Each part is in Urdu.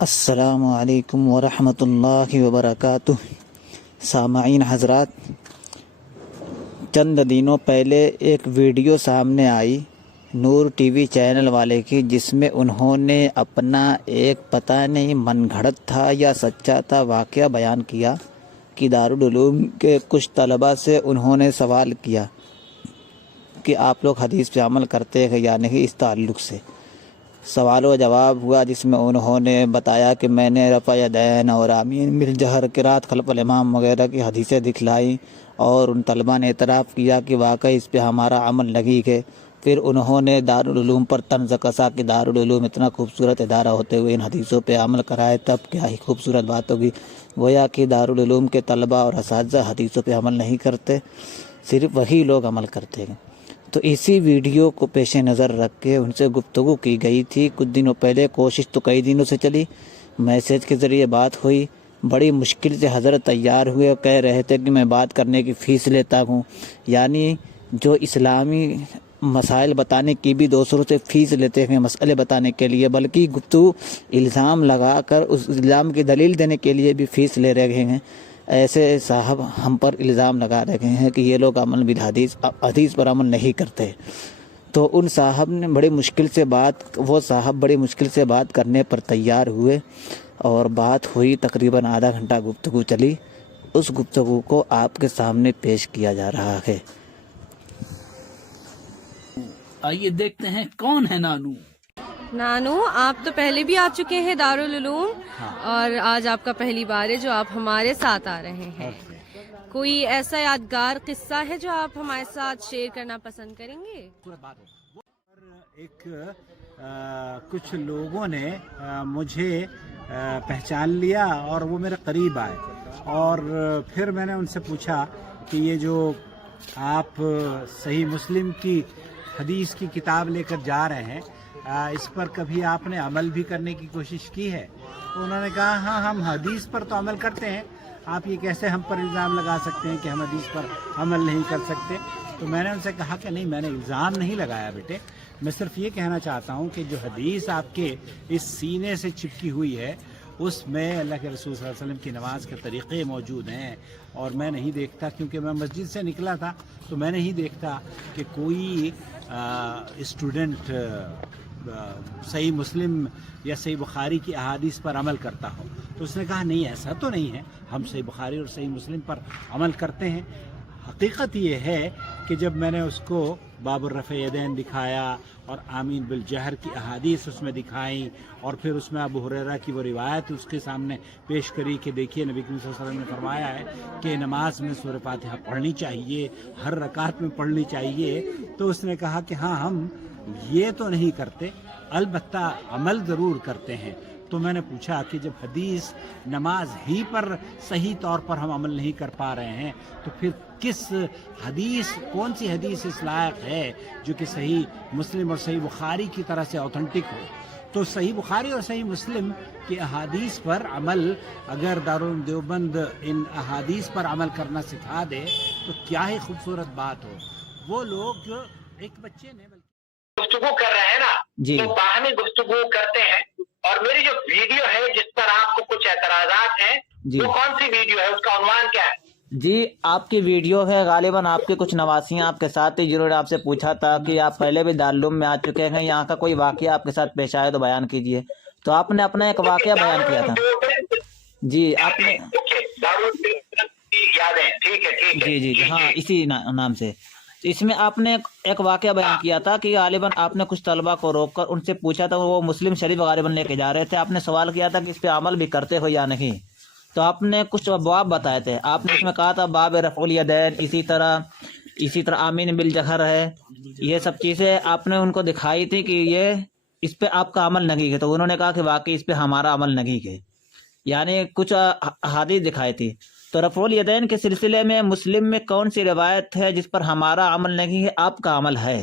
السلام علیکم ورحمۃ اللہ وبرکاتہ۔ سامعین حضرات، چند دنوں پہلے ایک ویڈیو سامنے آئی نور ٹی وی چینل والے کی، جس میں انہوں نے اپنا ایک پتہ نہیں من گھڑت تھا یا سچا تھا واقعہ بیان کیا کہ دارالعلوم کے کچھ طلباء سے انہوں نے سوال کیا کہ آپ لوگ حدیث پہ عمل کرتے ہیں یا نہیں۔ اس تعلق سے سوال و جواب ہوا، جس میں انہوں نے بتایا کہ میں نے رفع یدین اور آمین بالجہر قرات خلف الامام وغیرہ کی حدیثیں دکھلائیں، اور ان طلباء نے اعتراف کیا کہ واقعی اس پہ ہمارا عمل لگی ہے۔ پھر انہوں نے دارالعلوم پر طنز کسا کہ دارالعلوم اتنا خوبصورت ادارہ ہوتے ہوئے ان حدیثوں پہ عمل کرائے، تب کیا ہی خوبصورت بات ہوگی۔ گویا کہ دارالعلوم کے طلباء اور اساتذہ حدیثوں پہ عمل نہیں کرتے، صرف وہی لوگ عمل کرتے ہیں۔ تو اسی ویڈیو کو پیش نظر رکھ کے ان سے گفتگو کی گئی تھی کچھ دنوں پہلے۔ کوشش تو کئی دنوں سے چلی، میسیج کے ذریعے بات ہوئی، بڑی مشکل سے حضرت تیار ہوئے اور کہہ رہے تھے کہ میں بات کرنے کی فیس لیتا ہوں، یعنی جو اسلامی مسائل بتانے کی بھی دوسروں سے فیس لیتے ہیں مسئلے بتانے کے لیے، بلکہ گفتگو الزام لگا کر اس الزام کی دلیل دینے کے لیے بھی فیس لے رہے ہیں۔ ایسے صاحب ہم پر الزام لگا رہے ہیں کہ یہ لوگ عمل بالحدیث حدیث پر عمل نہیں کرتے۔ تو ان صاحب نے بڑی مشکل سے بات کرنے پر تیار ہوئے اور بات ہوئی، تقریباً آدھا گھنٹہ گفتگو چلی۔ اس گفتگو کو آپ کے سامنے پیش کیا جا رہا ہے۔ آئیے دیکھتے ہیں کون ہے نانو، آپ تو پہلے بھی آ چکے ہیں دارالعلوم، اور آج آپ کا پہلی بار ہے جو آپ ہمارے ساتھ آ رہے ہیں۔ کوئی ایسا یادگار قصہ ہے جو آپ ہمارے ساتھ شیئر کرنا پسند کریں گے؟ کچھ لوگوں نے مجھے پہچان لیا اور وہ میرے قریب آئے، اور پھر میں نے ان سے پوچھا کہ یہ جو آپ صحیح مسلم کی حدیث کی کتاب لے کر جا رہے ہیں، اس پر کبھی آپ نے عمل بھی کرنے کی کوشش کی ہے؟ تو انہوں نے کہا ہاں، ہم حدیث پر تو عمل کرتے ہیں، آپ یہ کیسے ہم پر الزام لگا سکتے ہیں کہ ہم حدیث پر عمل نہیں کر سکتے؟ تو میں نے ان سے کہا کہ نہیں، میں نے الزام نہیں لگایا بیٹے، میں صرف یہ کہنا چاہتا ہوں کہ جو حدیث آپ کے اس سینے سے چپکی ہوئی ہے، اس میں اللہ کے رسول صلی اللہ علیہ وسلم کی نماز کے طریقے موجود ہیں، اور میں نہیں دیکھتا، کیونکہ میں مسجد سے نکلا تھا تو میں نہیں دیکھتا کہ کوئی اسٹوڈنٹ صحیح مسلم یا صحیح بخاری کی احادیث پر عمل کرتا ہو۔ تو اس نے کہا نہیں، ایسا تو نہیں ہے، ہم صحیح بخاری اور صحیح مسلم پر عمل کرتے ہیں۔ حقیقت یہ ہے کہ جب میں نے اس کو باب الرفع یدین دکھایا اور آمین بالجہر کی احادیث اس میں دکھائیں، اور پھر اس میں ابو ہریرہ کی وہ روایت اس کے سامنے پیش کری کہ دیکھیے نبی کریم صلی اللہ علیہ وسلم نے فرمایا ہے کہ نماز میں سورہ فاتحہ پڑھنی چاہیے، ہر رکعت میں پڑھنی چاہیے، تو اس نے کہا کہ ہاں، ہم یہ تو نہیں کرتے، البتہ عمل ضرور کرتے ہیں۔ تو میں نے پوچھا کہ جب حدیث نماز ہی پر صحیح طور پر ہم عمل نہیں کر پا رہے ہیں، تو پھر کس حدیث، کون سی حدیث اس لائق ہے جو کہ صحیح مسلم اور صحیح بخاری کی طرح سے اوتھنٹک ہو؟ تو صحیح بخاری اور صحیح مسلم کی احادیث پر عمل، اگر دارالعلوم دیوبند ان احادیث پر عمل کرنا سکھا دے تو کیا ہی خوبصورت بات ہو۔ وہ لوگ جو ایک بچے نے گفتگو کر رہے ہیں نا، تو باہمی گفتگو کرتے ہیں، اور میری جو ویڈیو ہے جس پر آپ کو کچھ اعتراضات ہیں، وہ کون سی ویڈیو ہے، اس کا عنوان کیا ہے؟ جی، آپ کی ویڈیو ہے، غالباً آپ کے کچھ نواسیاں آپ کے ساتھ تھی جنہوں نے آپ سے پوچھا تھا کہ آپ پہلے بھی دارالعلوم میں آ چکے ہیں، یہاں کا کوئی واقعہ آپ کے ساتھ پیش آئے تو بیان کیجئے۔ تو آپ نے اپنا ایک واقعہ بیان کیا تھا۔ جی، آپ نے جی ہاں، اسی نام سے اس میں آپ نے ایک واقعہ بیان کیا تھا کہ غالباً آپ نے کچھ طلباء کو روک کر ان سے پوچھا تھا، وہ مسلم شریف غالباً لے کے جا رہے تھے، آپ نے سوال کیا تھا کہ اس پہ عمل بھی کرتے ہو یا نہیں۔ تو آپ نے کچھ ابواب بتائے تھے، آپ نے اس میں کہا تھا باب رفع الیدین، اسی طرح آمین بالجہر ہے، یہ سب چیزیں آپ نے ان کو دکھائی تھی کہ یہ اس پہ آپ کا عمل نہیں ہے۔ تو انہوں نے کہا کہ واقعی اس پہ ہمارا عمل نہیں ہے، یعنی کچھ احادیث دکھائی تھی۔ تو رفع الیدین کے سلسلے میں مسلم میں کون سی روایت ہے جس پر ہمارا عمل نہیں ہے، آپ کا عمل ہے؟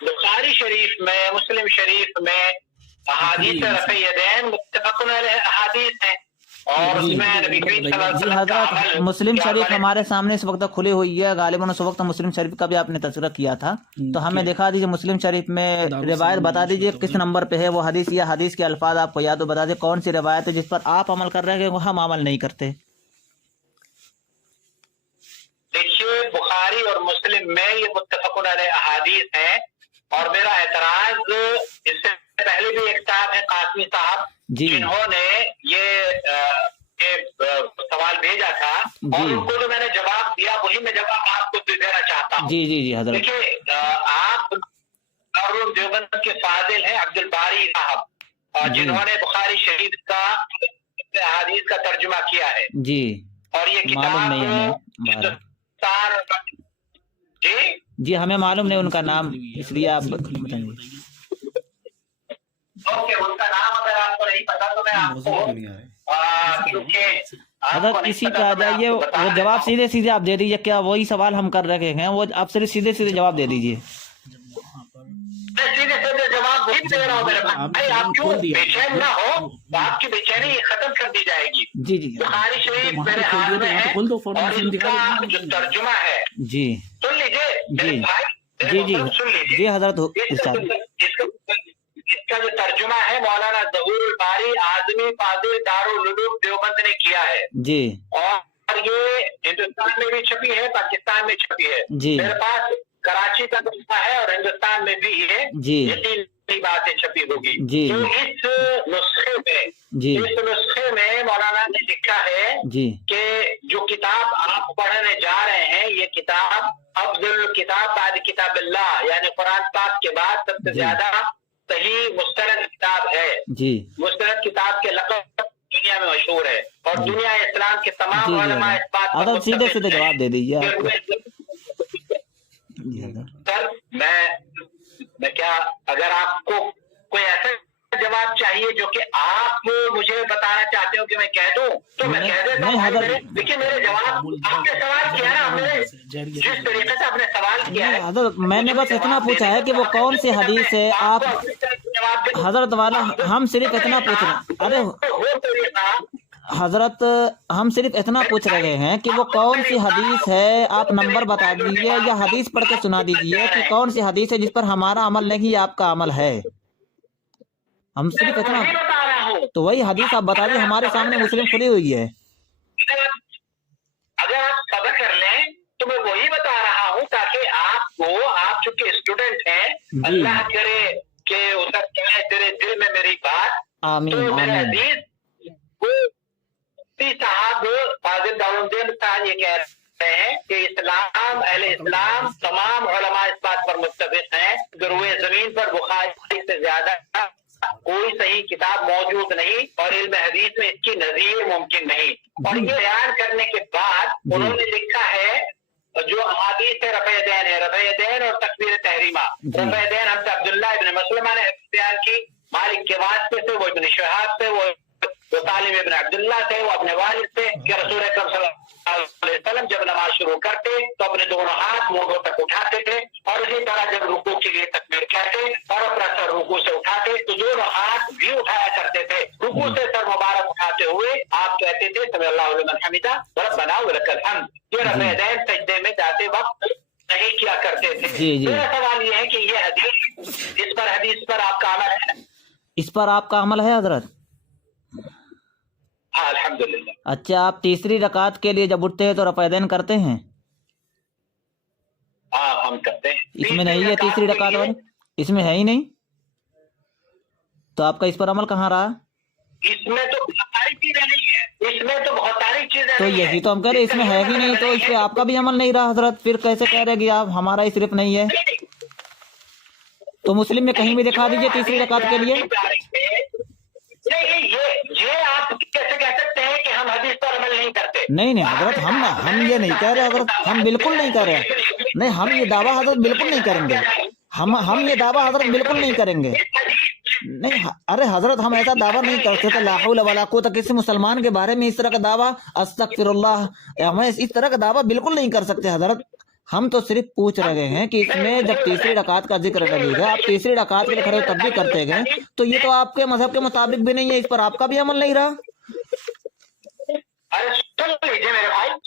بخاری شریف میں، مسلم شریف میں احادیث رفع یدین متفق علیہ احادیث ہیں، اور اس میں نبی کریم صلی اللہ علیہ جی وسلم کا حضرت عمل مسلم کیا شریف بنے۔ ہمارے سامنے اس وقت کھلی ہوئی ہے، غالباً اس وقت مسلم شریف کا بھی آپ نے تذکرہ کیا تھا، تو ہمیں دکھا دیجیے مسلم شریف میں روایت بتا دیجیے کس نمبر پہ ہے وہ حدیث، یا حدیث کے الفاظ آپ کو یاد ہو بتا دیجیے کون سی روایت ہے جس پر آپ عمل کر رہے ہیں وہ ہم عمل نہیں کرتے۔ دیکھیے بخاری اور مسلم میں یہ متفق علیہ احادیث ہیں، اور میرا اعتراض اس سے پہلے بھی ایک صاحب ہے قاسمی صاحب جی جنہوں نے یہ سوال بھیجا تھا، اور ان کو جو میں نے جواب دیا وہی میں جواب آپ کو دینا چاہتا ہوں۔ جی جی جی حضرت، دیکھیے آپ دارالعلوم دیوبند کے فاضل ہیں عبد الباری صاحب، جنہوں نے بخاری شریف کا احادیث کا ترجمہ کیا ہے، جی اور یہ معلوم نہیں ہمیں، جی جی ہمیں معلوم نہیں ان کا نام، اس لیے آپ بتائیں گے۔ اوکے، ان کا نام اگر آپ کو نہیں پتا تو میں آپ کو حضرت کسی پہ آ جائیے، وہ جواب سیدھے سیدھے آپ دے دیجیے، کیا وہی سوال ہم کر رہے ہیں وہ آپ صرف سیدھے سیدھے جواب دے دیجیے۔ میں سیدھے سیدھے جواب وہی دے رہا ہوں میرے بھائی، آپ کیوں بے چین نہ ہو، تو آپ کی بے چینی ختم کر دی جائے گی۔ جی جی بخاری شریف میرے ہاتھ میں ہے، اور اس کا جو ترجمہ ہے جی سن لیجیے میرے بھائی، جی جی سن لیجیے جی حضرت ارشاد۔ اس کا جو ترجمہ ہے مولانا ظہور الباری اعظمی فاضل دارالعلوم دیوبند نے کیا ہے، جی اور یہ ہندوستان میں بھی چھپی ہے، پاکستان میں چھپی ہے، جی میرے پاس کراچی کا نسخہ ہے اور ہندوستان میں بھی ہے، جی یقینی باتیں چھپی ہوگی۔ جی تو اس جی نسخے میں مولانا نے لکھا ہے جی کہ جو کتاب آپ پڑھنے جا رہے ہیں یہ کتاب افضل کتاب بعد کتاب اللہ، یعنی قرآن پاک کے بعد سب سے زیادہ صحیح مستند کتاب ہے۔ جی مستند کتاب کے لقب دنیا میں مشہور ہے، اور دنیا اسلام کے تمام جی علماء اس بات پر حضرت سیدھے سیدھے متفق ہیں جواب دے دیجیے کہ آپ۔ جی حضرت سر میں کیا، اگر آپ کو کوئی ایسا جواب چاہیے جو کہ آپ مجھے بتانا چاہتے ہو کہ میں کہہ دوں تو میں کہہ دیتا ہوں۔ دیکھیے میرے جواب، آپ نے سوال کیا نا، ہم نے جس طریقے سے آپ نے سوال کیا ہے، حضرت میں نے بس اتنا پوچھا ہے کہ وہ کون سی حدیث ہے، آپ حضرت والا ہم صرف اتنا پوچھ رہے ہیں، ارے حضرت ہم صرف اتنا پوچھ رہے ہیں کہ وہ کون سی حدیث ہے، آپ نمبر بتا دیجیے یا حدیث پڑھ کے سنا دیجیے کہ کون سی حدیث ہے جس پر ہمارا عمل نہیں آپ کا عمل ہے، ہم صرف اتنا، بتا رہا ہوں۔ تو وہی حدیث آپ بتا دیجیے، ہمارے سامنے مسلم کھلی ہوئی ہے۔ اگر آپ صبر کر لیں تو میں وہی بتا رہا ہوں تاکہ آپ کو، آپ چونکہ اسٹوڈنٹ ہیں، اللہ کرے کہ اتر جائے تیرے دل میں میری بات۔ آمین تو میرے آمین۔ عزیز صاحب فاضل دارالعلوم صاحب یہ کہہ رہے ہیں کہ اسلام، اہل اسلام تمام علماء اس بات پر متفق ہیں کہ روئے زمین پر بخاری سے زیادہ کوئی صحیح کتاب موجود نہیں، اور علم حدیث میں اس کی نظیر ممکن نہیں۔ اور یہ بیان کرنے کے بعد انہوں نے لکھا ہے جو احادیث ہے رفع دین ہے، رفع دین اور تکبیر تحریمہ۔ رفع دین ہم سے عبداللہ ابن مسلمہ نے بیان کی، مالک کے واسطے سے، وہ ابن شہاب سے، وہ طالب ابن عبداللہ سے، وہ اپنے والد سے، کہ رسول اکرم صلی اللہ علیہ وسلم جب نماز شروع کرتے تو اپنے دونوں ہاتھ مونڈوں تک اٹھاتے تھے، اور اسی طرح جب رکوع کے لیے تکبیر کہتے اور اپنا سر رکوع سے اٹھاتے تو دونوں ہاتھ بھی اٹھایا کرتے تھے۔ رکوع سے سر مبارک اٹھاتے ہوئے آپ کہتے تھے سمی اللہ لمن حمدہ ربنا ولک الحمد۔ یہ رفع دین سجدے میں جاتے وقت نہیں کیا کرتے تھے۔ میرا سوال یہ ہے کہ یہ حدیث، حدیث پر آپ کا عمل ہے؟ اس پر آپ کا عمل ہے حضرت؟ ہاں الحمدللہ۔ اچھا، آپ تیسری رکعت کے لیے جب اٹھتے ہیں تو رفع دین کرتے ہیں؟ ہاں ہم کرتے ہیں۔ اس میں نہیں ہے تیسری رکعت والی، اس میں ہے ہی نہیں، تو آپ کا اس پر عمل کہاں رہا؟ اس میں تو بہت ساری چیزیں نہیں ہے، اس میں تو بہت ساری چیزیں تو یہی تو ہم کہہ رہے اس میں ہے ہی نہیں، تو اس پہ آپ کا بھی عمل نہیں رہا حضرت، پھر کیسے کہہ رہے کہ آپ ہمارا ہی صرف نہیں ہے؟ تو مسلم میں کہیں بھی دکھا دیجئے تیسری رکعت کے لیے۔ یہ آپ کیسے کہہ سکتے ہیں کہ ہم حدیث پر عمل نہیں کرتے؟ نہیں حضرت، ہم یہ نہیں کہہ رہے حضرت، ہم بالکل نہیں کہہ رہے، نہیں ہم یہ دعویٰ حضرت بالکل نہیں کریں گے، ہم یہ دعویٰ حضرت بالکل نہیں کریں گے، نہیں ارے حضرت ہم ایسا دعویٰ نہیں کر سکتے، لا حول ولا قوت، کسی مسلمان کے بارے میں اس طرح کا دعویٰ، استغفر اللہ، ہم اس طرح کا دعویٰ بالکل نہیں کر سکتے حضرت، ہم تو صرف پوچھ رہے ہیں کہ اس میں جب تیسری رکعت کا ذکر لگے گا، آپ تیسری رکعت کے لیے کھڑے تب بھی کرتے گئے، تو یہ تو آپ کے مذہب کے مطابق بھی نہیں ہے، اس پر آپ کا بھی عمل نہیں رہا۔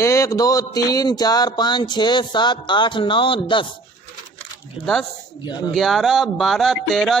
1 2 3 4 5 6 7 8 9 10 11 12 13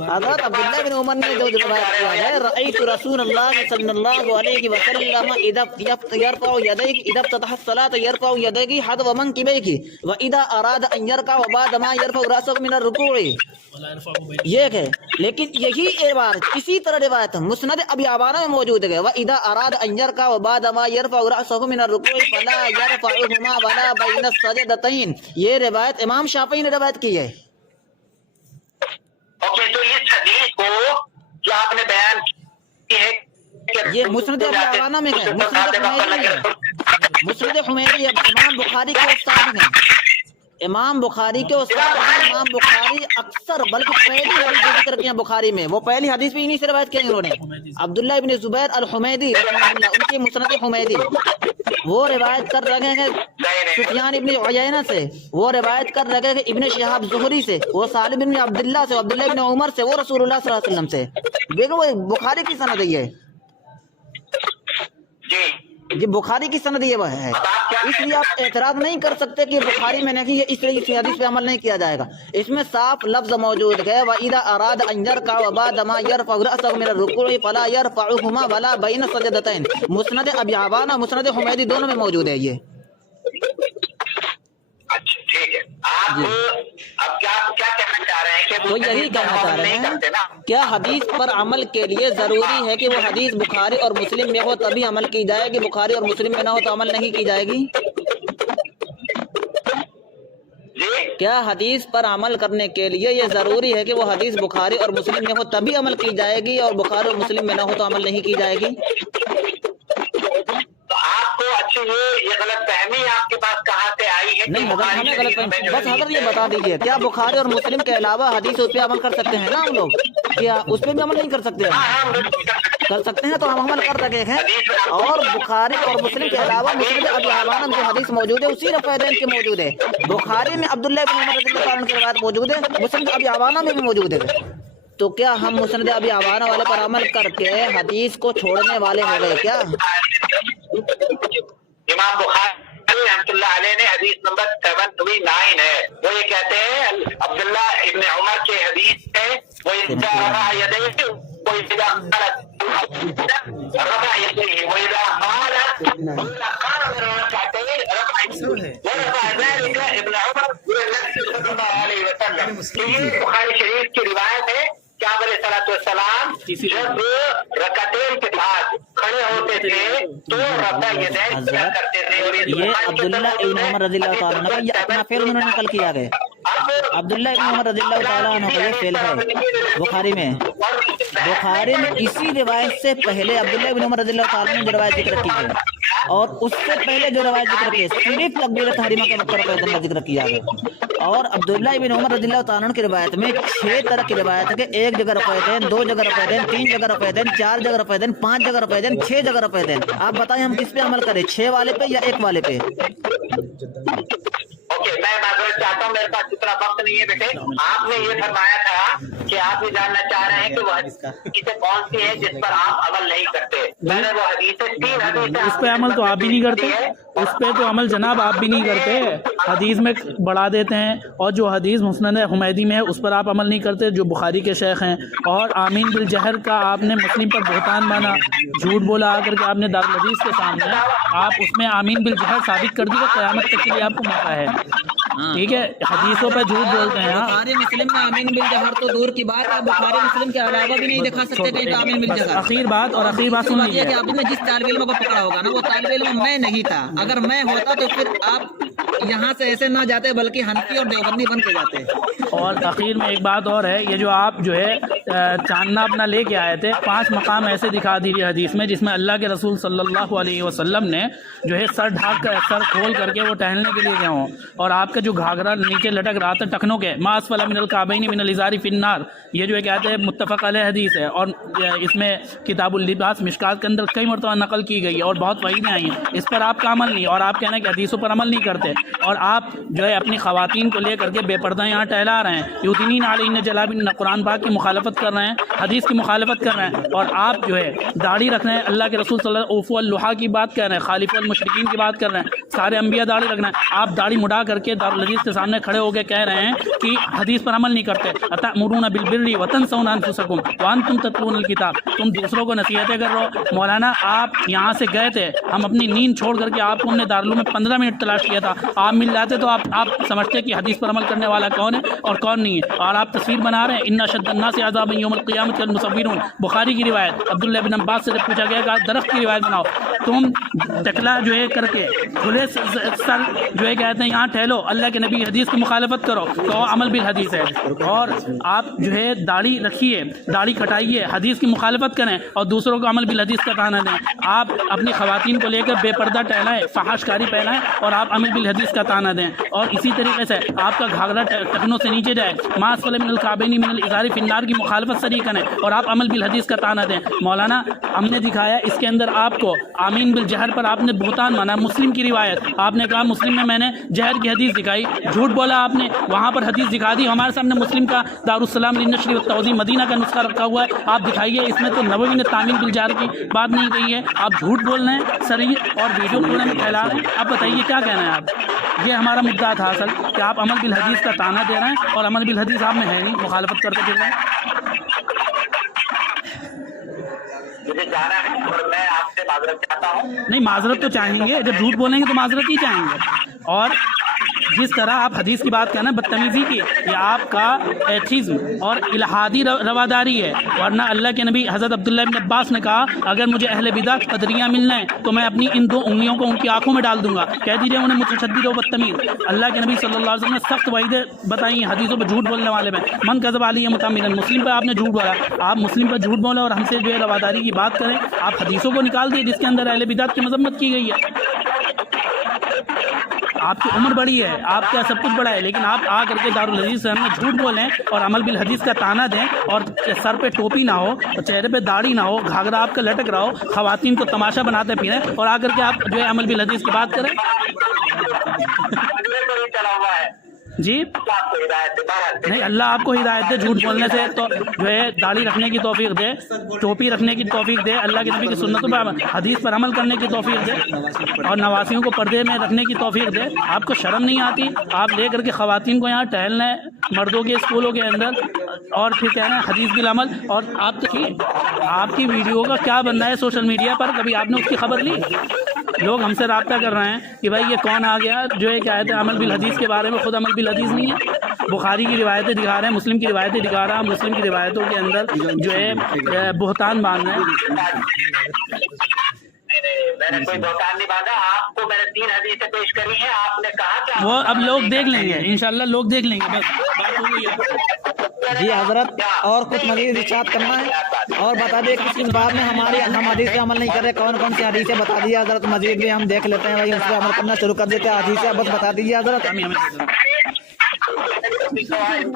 حضرت عبداللہ بن عمر نے جو روایت کیا ہے رأیت رسول اللہ صلی اللہ علیہ وسلم اذا يرفع يديه اذا افتتح الصلاة يرفع يديه حذو منكبيه واذا اراد ان يركع وبعد ما يرفع رأسه من الركوع. یہ ہے لیکن یہی عبارت اسی طرح روایت مسند ابی عوانہ میں موجود ہے واذا اراد ان يركع وبعد ما يرفع رأسه من الركوع فلا يرفعهما ولا بين السجدتين. یہ روایت امام شافعی نے روایت کی ہے. اوکے، تو اس حدیث کو جو آپ نے بیان کی ہے یہ مسند ابی عوانہ میں ہے، مسند حمیدی ہے، امام بخاری کے استاد ہیں، امام بخاری کے استاد ہیں. امام بخاری اکثر بلکہ پہلی حدیث جو ذکر کیا بخاری میں وہ پہلی حدیث بھی انہی سے روایت کی انہوں نے. عبداللہ ابن زبیر الحمیدی ان کی مسند حمیدی وہ روایت کر رہے ہیں سفیان ابن عیینہ سے، وہ روایت کر رہے ہیں ابن شہاب زہری سے، وہ سالم بن عبداللہ سے، عبداللہ ابن عمر سے، وہ رسول اللہ صلی اللہ علیہ وسلم سے. دیکھو وہ بخاری کی سند ہے، یہ بخاری کی سند یہ وہ ہے. اس لیے آپ اعتراض نہیں کر سکتے کہ بخاری میں نہیں ہے اس لیے اس حدیث پہ عمل نہیں کیا جائے گا. اس میں صاف لفظ موجود ہے وَإِذَا أَرَادَ أَن يَرْكَعَ وَبَعْدَ مَا يَرْفَعُ رَأْسَهُ مِنَ الرُّكُوعِ فَلَا يَرْفَعُهُمَا وَلَا بَيْنَ السَّجْدَتَيْنِ. مسند ابی عوانہ مسند حمیدی دونوں میں موجود ہے یہ. اچھا ٹھیک ہے، آپ اب کیا کہنا چاہ رہے ہیں کہ تو یہی کہنا چاہ رہے ہیں کیا حدیث پر عمل کے لیے ضروری ہے کہ وہ حدیث بخاری اور مسلم میں ہو تبھی عمل کی جائے گی، بخاری اور مسلم میں نہ ہو تو عمل نہیں کی جائے گی؟ کیا حدیث پر عمل کرنے کے لیے یہ ضروری ہے کہ وہ حدیث بخاری اور مسلم میں ہو تبھی عمل کی جائے گی اور بخاری اور مسلم میں نہ ہو تو عمل نہیں کی جائے گی؟ تو آپ کو اچھی یہ غلط فہمی آپ کے پاس کہاں سے آئی ہے؟ نہیں حضرت ہمیں غلط فہمی، بس حضرت یہ بتا دیجیے کیا بخاری اور مسلم کے علاوہ حدیث اس پہ عمل کر سکتے ہیں نا ہم لوگ؟ کیا اس پہ بھی عمل نہیں کر سکتے؟ کر سکتے ہیں تو ہم عمل کر رہے ہیں. اور بخاری اور مسلم کے علاوہ مسند ابی عوانہ میں جو حدیث موجود ہے اسی رفع یدین کی موجود ہے. بخاری میں عبداللہ بن عمر رضی اللہ عنہ کی روایت موجود ہے، مسند ابی عوانہ میں بھی موجود ہے. تو کیا ہم مسند ابی عوانہ والے پر عمل کر کے حدیث کو چھوڑنے والے ہو گئے کیا؟ امام بخاری رحمۃ اللہ علیہ نے حدیث نمبر 739 ہے، وہ یہ کہتے ہیں عبداللہ ابن عمر کے حدیث ہے وہ بخاری شریف کی روایت ہے کہ آپ علیہ الصلوۃ والسلام جب رکعتین کے بعد کھڑے ہوتے تھے تو رفع یدین کیا کرتے تھے. یہ عبداللہ ابن عمر رضی اللہ تعالیٰ عنہ کا یہ اپنا فعل انہوں نے نقل کیا ہے. عبداللہ ابن عمر رضی اللہ تعالیٰ عنہ کا یہ فعل ہے بخاری میں. بخاری میں اسی روایت سے پہلے عبداللہ ابن عمر رضی اللہ تعالیٰ نے جو روایت ذکر کی ہے اور اس سے پہلے جو روایت ذکر کی ہے صرف تکبیر تحریمہ کے وقت رفع کا ذکر کیا ہے. اور عبداللہ ابن عمر رضی اللہ تعالیٰ عنہ کی روایت میں 6 طرح کی روایت ہے کہ ایک جگہ رفع یدین، 2 جگہ رفع یدین، 3 جگہ رفع یدین، 4 جگہ رفع یدین، 5 جگہ رفع یدین، 6 جگہ رفع یدین. آپ بتائیں ہم کس پہ عمل کریں، 6 والے پہ یا 1 والے پہ؟ اوکے، میں معذرت چاہتا ہوں، میرے پاس اتنا وقت نہیں ہے بیٹے. آپ نے یہ فرمایا تھا کہ آپ یہ جاننا چاہ رہے ہیں کہ وہ حدیثیں کون سی ہیں جس پر آپ عمل نہیں کرتے. میں نے وہ حدیثیں 3 حدیثیں اس پہ عمل تو آپ بھی نہیں کرتے، اس پہ تو عمل جناب آپ بھی نہیں کرتے، حدیث میں بڑھا دیتے ہیں. اور جو حدیث مسند حمیدی میں ہے اس پر آپ عمل نہیں کرتے جو بخاری کے شیخ ہیں. اور آمین بالجہر کا آپ نے مسلم پر بہتان مانا، جھوٹ بولا آ کر کے آپ نے دارالحدیث کے سامنے، آپ اس میں آمین بالجہر ثابت کر دیجیے، قیامت تک کے لیے آپ کو موقع ہے. ٹھیک ہے، حدیثوں پہ جھوٹ بولتے ہیں. بخاری مسلم میں آمین بالجہر تو دور کی بات ہے، بخاری مسلم کے علاوہ بھی نہیں دکھا سکتے کہیں پہ آمین بالجہر. آخر بات سن لیجیے کہ آپ نے جس طالب علم کو پکڑا ہوگا نا وہ طالب علم میں نہیں تھا. اگر میں ہوتا تو پھر آپ یہاں سے ایسے نہ جاتے بلکہ حنفی اور دیوبندی بن کے جاتے. اور آخر میں ایک بات اور ہے، یہ جو آپ جو ہے چاندنا اپنا لے کے آئے تھے، 5 مقام ایسے دکھا دیجیے حدیث میں جس میں اللہ کے رسول صلی اللہ علیہ وسلم نے جو ہے سر ڈھانک کر، سر کھول کر کے وہ ٹہلنے کے لیے گئے ہوں، اور آپ کا جو گھاگرا نیچے لٹک رہا تھا ٹخنوں کے، ما اسفل من الکعبین من الازار فی النار، یہ جو ہے کہتے ہیں متفق علیہ حدیث ہے. اور اس میں کتاب اللباس مشکات کے اندر کئی مرتبہ نقل کی گئی ہے اور بہت وعیدیں آئی ہیں. اس پر آپ کا عمل نہیں، اور آپ کہنا ہے کہ حدیثوں پر عمل نہیں کرتے، اور آپ جو ہے اپنی خواتین کو لے کر کے بے پردہ یہاں ٹہلا رہے ہیں. یوتنین علیہن جلابیب، قرآن پاک کی مخالفت مخالفت کر رہے ہیں, حدیث کی مخالفت کر رہے ہیں, اور آپ جو ہے داڑھی رکھ رہے ہیں, اللہ کے رسول صلی اللہ علیہ وسلم اوفوا اللحیٰ کی بات کر رہے ہیں, خالف المشرکین کی بات کر رہے ہیں, سارے انبیاء داڑھی رکھنا ہے, آپ داڑھی مڈا کر کے دارالحدیث کے سامنے کھڑے ہو کے کہہ رہے ہیں کہ حدیث پر عمل نہیں کرتے. اتأمرون بالبر وتنسون انفسکم وانتم تتلون الکتاب, تم دوسروں کو نصیحتیں کر رہے ہو. مولانا آپ یہاں سے گئے تھے, ہم اپنی نیند چھوڑ کر کے آپ کو ہم نے دارالعلوم میں 15 منٹ تلاش کیا تھا, آپ مل جاتے تو آپ سمجھتے کہ حدیث پر عمل کرنے والا کون ہے اور کون نہیں ہے, اور آپ تصویر بنا رہے ہیں. ان اشد الناس عذابا یوم القیامۃ المصورون, بخاری کی روایت. عبداللہ بن عباس سے پوچھا گیا کہ درخت کی روایت بناؤ, تم ٹکلا جو ہے کر کے کھلے سر جو ہے کہتے ہیں یہاں ٹھہرو, اللہ کے نبی حدیث کی مخالفت کرو, تو عمل بالحدیث ہے. اور آپ جو ہے داڑھی رکھیے, داڑھی کٹائیے, حدیث کی مخالفت کریں اور دوسروں کو عمل بالحدیث کا تانا دیں. آپ اپنی خواتین کو لے کر بے پردہ ٹہلائیں, فحش کاری پھیلائیں اور آپ عمل بالحدیث کا تانا دیں. اور اسی طریقے سے آپ کا گھاگرا ٹخنوں سے نیچے جائے, ما اسفل من الکعبین من الازار فی النار کی مخالفت صریح کریں اور آپ عمل بالحدیث کا تانا دیں. مولانا ہم نے دکھایا اس کے اندر آپ کو آمین بالجہر پر آپ نے بہتان مانا. مسلم کی روایت آپ نے کہا مسلم میں نے جہر کی حدیث دکھائی, جھوٹ بولا آپ نے, وہاں پر حدیث دکھا دی. ہمارے سامنے مسلم کا دارالسلام للنشر والتوزیع مدینہ کا نسخہ رکھا ہوا ہے, آپ دکھائیے. اس میں تو نبوی نے تعمیل بالجہر کی بات نہیں کہی ہے, آپ جھوٹ بول رہے ہیں صریح اور ویڈیو پورے میں پھیلا رہے ہیں. آپ بتائیے کیا کہنا ہے آپ؟ یہ ہمارا مدعا تھا اصل کہ آپ عمل بالحدیث کا تانا دے رہے ہیں اور عمل بالحدیث آپ میں ہے نہیں, مخالفت کرتے پھر رہے ہیں. مجھے جانا ہے اور میں آپ سے معذرت چاہتا ہوں. نہیں معذرت تو چاہیں گے, جب جھوٹ بولیں گے تو معذرت ہی چاہیں گے. اور جس طرح آپ حدیث کی بات کرنا بدتمیزی کی, یہ آپ کا ایتھیزم اور الہادی رواداری ہے. ورنہ اللہ کے نبی حضرت عبداللہ بن عباس نے کہا اگر مجھے اہل بدعت قدریہ ملنا ہے تو میں اپنی ان 2 انگلیوں کو ان کی آنکھوں میں ڈال دوں گا, کہہ دیجیے انہیں متشدد و بدتمیز. اللہ کے نبی صلی اللہ علیہ وسلم نے سخت وعیدیں بتائی ہیں حدیثوں پہ جھوٹ بولنے والے میں. من کذب علی متعمدا, مسلم پہ آپ نے جھوٹ بولا, آپ مسلم پہ جھوٹ بولے اور ہم سے جو ہے رواداری کی بات کریں. آپ حدیثوں کو نکال دیے جس کے اندر اہل بدعت کی مذمت کی گئی ہے. آپ کی عمر بڑی ہے, آپ کا سب کچھ بڑا ہے, لیکن آپ آ کر کے دارالحدیث سے ہمیں جھوٹ بولیں اور عمل بالحدیث کا تانا دیں, اور سر پہ ٹوپی نہ ہو, چہرے پہ داڑھی نہ ہو, گھاگرا آپ کا لٹک رہا ہو, خواتین کو تماشا بناتے پھریں اور آ کر کے آپ جو ہے عمل بالحدیث کی بات کریں. جی نہیں, اللہ آپ کو ہدایت دے جھوٹ بولنے سے, تو جو ہے داڑھی رکھنے کی توفیق دے, ٹوپی رکھنے کی توفیق دے, اللہ کے نبی کی سنتوں پر حدیث پر عمل کرنے کی توفیق دے, اور نواسیوں کو پردے میں رکھنے کی توفیق دے. آپ کو شرم نہیں آتی؟ آپ لے کر کے خواتین کو یہاں ٹہلنا ہے مردوں کے اسکولوں کے اندر, اور پھر کہنا ہے حدیث بالعمل. اور آپ کی ویڈیو کا کیا بن رہا ہے سوشل میڈیا پر, کبھی آپ نے اس کی خبر لی؟ لوگ ہم سے رابطہ کر رہے ہیں کہ بھائی یہ کون آ گیا جو ہے کیا کہتے ہیں عمل بالحدیث کے بارے میں, خود عمل بالحدیث نہیں ہے. بخاری کی روایتیں دکھا رہے ہیں, مسلم کی روایتیں دکھا رہا ہے, مسلم کی روایتوں کے اندر جو ہے بہتان باندھ رہے ہیں. میں نے کوئی بہتان نہیں باندھا, آپ کو میں نے 3 حدیثیں پیش کری ہیں. آپ نے کہا کہ وہ اب لوگ دیکھ لیں گے انشاءاللہ, لوگ دیکھ لیں گے, بس بات ہو گئی ہے. جی حضرت, اور کچھ مزید ارشاد کرنا ہے اور بتا دیں کس کس بات میں ہم حدیث پہ عمل نہیں کر رہے, کون کون سی حدیثیں بتا دیجیے حضرت, مزید بھی ہم دیکھ لیتے ہیں, بھائی اس پہ عمل کرنا شروع کر دیتے ہیں. حدیثیں بس بتا دیجیے حضرت.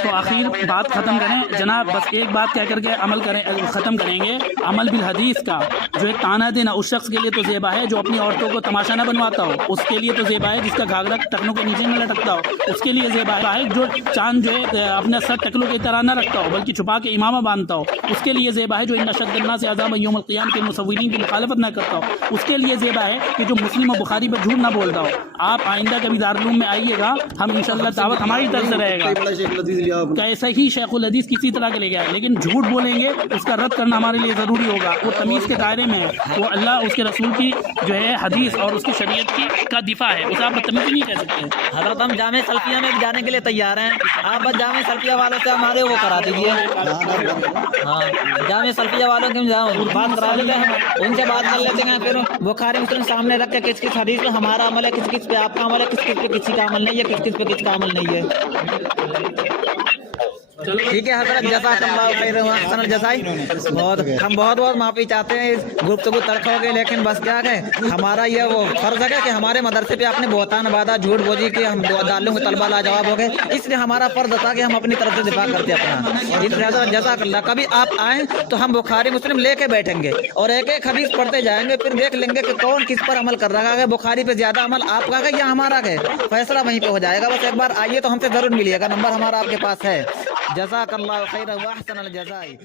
تو آخر بات ختم کریں جناب, بس ایک بات کہہ کر کے عمل کریں, ختم کریں گے. عمل بالحدیث کا جو ہے تانا دینا اس شخص کے لیے تو زیبا ہے جو اپنی عورتوں کو تماشا نہ بنواتا ہو, اس کے لیے تو زیبا ہے جس کا گھاگرا ٹکنوں کے نیچے نہ لٹکتا ہو, اس کے لیے زیبا ہے جو چاند جو ہے اپنے سر ٹکلوں کی طرح نہ رکھتا ہو بلکہ چھپا کے امامہ باندھتا ہو, اس کے لیے زیبا ہے جو ان اشد الناس عذابا یوم القیامۃ کے مصورین کی مخالفت نہ کرتا ہو, اس کے لیے زیبا ہے کہ جو مسلم و بخاری پر جھوٹ نہ بولتا ہو. آپ آئندہ کبھی دارالعلوم میں آئیے گا, ہم انشاءاللہ دعوت ہماری طرف سے رہے گا. کیسا ہی شیخ الحدیث کسی طرح کے لے گیا, لیکن جھوٹ بولیں گے اس کا رد کرنا ہمارے لیے ضروری ہوگا. وہ تمیز کے دائرے میں ہے, وہ اللہ اس کے رسول کی جو ہے حدیث اور اس کی شریعت کی کا دفاع ہے, اسے آپ بدتمیزی نہیں کہہ سکتے. حضرت ہم جامع سلفیہ میں جانے کے لیے تیار ہیں, آپ بس جامع سلفیہ والوں سے ہمارے وہ کرا دیجیے. ہاں جامع سلفیہ والوں کے بات کرا دیتے ہیں, ان سے بات کر لیتے ہیں. پھر بخاری مسلم سامنے رکھ کے کس کس حدیث میں ہمارا عمل ہے, کس کس پہ آپ کا عمل ہے, کس کس پہ کسی کا عمل نہیں ہے, کس کس پہ کس کا عمل نہیں ہے. ٹھیک ہے حضرت, جزاک اللہ خیر و احسن الجزائی. ہم بہت معافی چاہتے ہیں اس گفتگو تلخ ہو گئی, لیکن بس کیا ہے ہمارا یہ وہ فرض ہے کہ ہمارے مدرسے پہ آپ نے بہتان بادا جھوٹ بولی کہ ہم دارالعلوم کے طلبہ لاجواب ہو گئے, اس لیے ہمارا فرض تھا کہ ہم اپنی طرف سے دفاع کرتے اپنا. اس لیے حضرت جزاک اللہ, کبھی آپ آئیں تو ہم بخاری مسلم لے کے بیٹھیں گے اور ایک ایک حدیث پڑھتے جائیں گے, پھر دیکھ لیں گے کہ کون کس پر عمل کر رہا ہے. بخاری پہ زیادہ عمل آپ کا ہے یا ہمارا ہے, فیصلہ وہیں پہ ہو جائے گا. بس ایک بار آئیے تو ہم سے ضرور ملیے گا, نمبر ہمارا آپ کے پاس ہے. جزاک اللہ خیر و احسن الجزائی.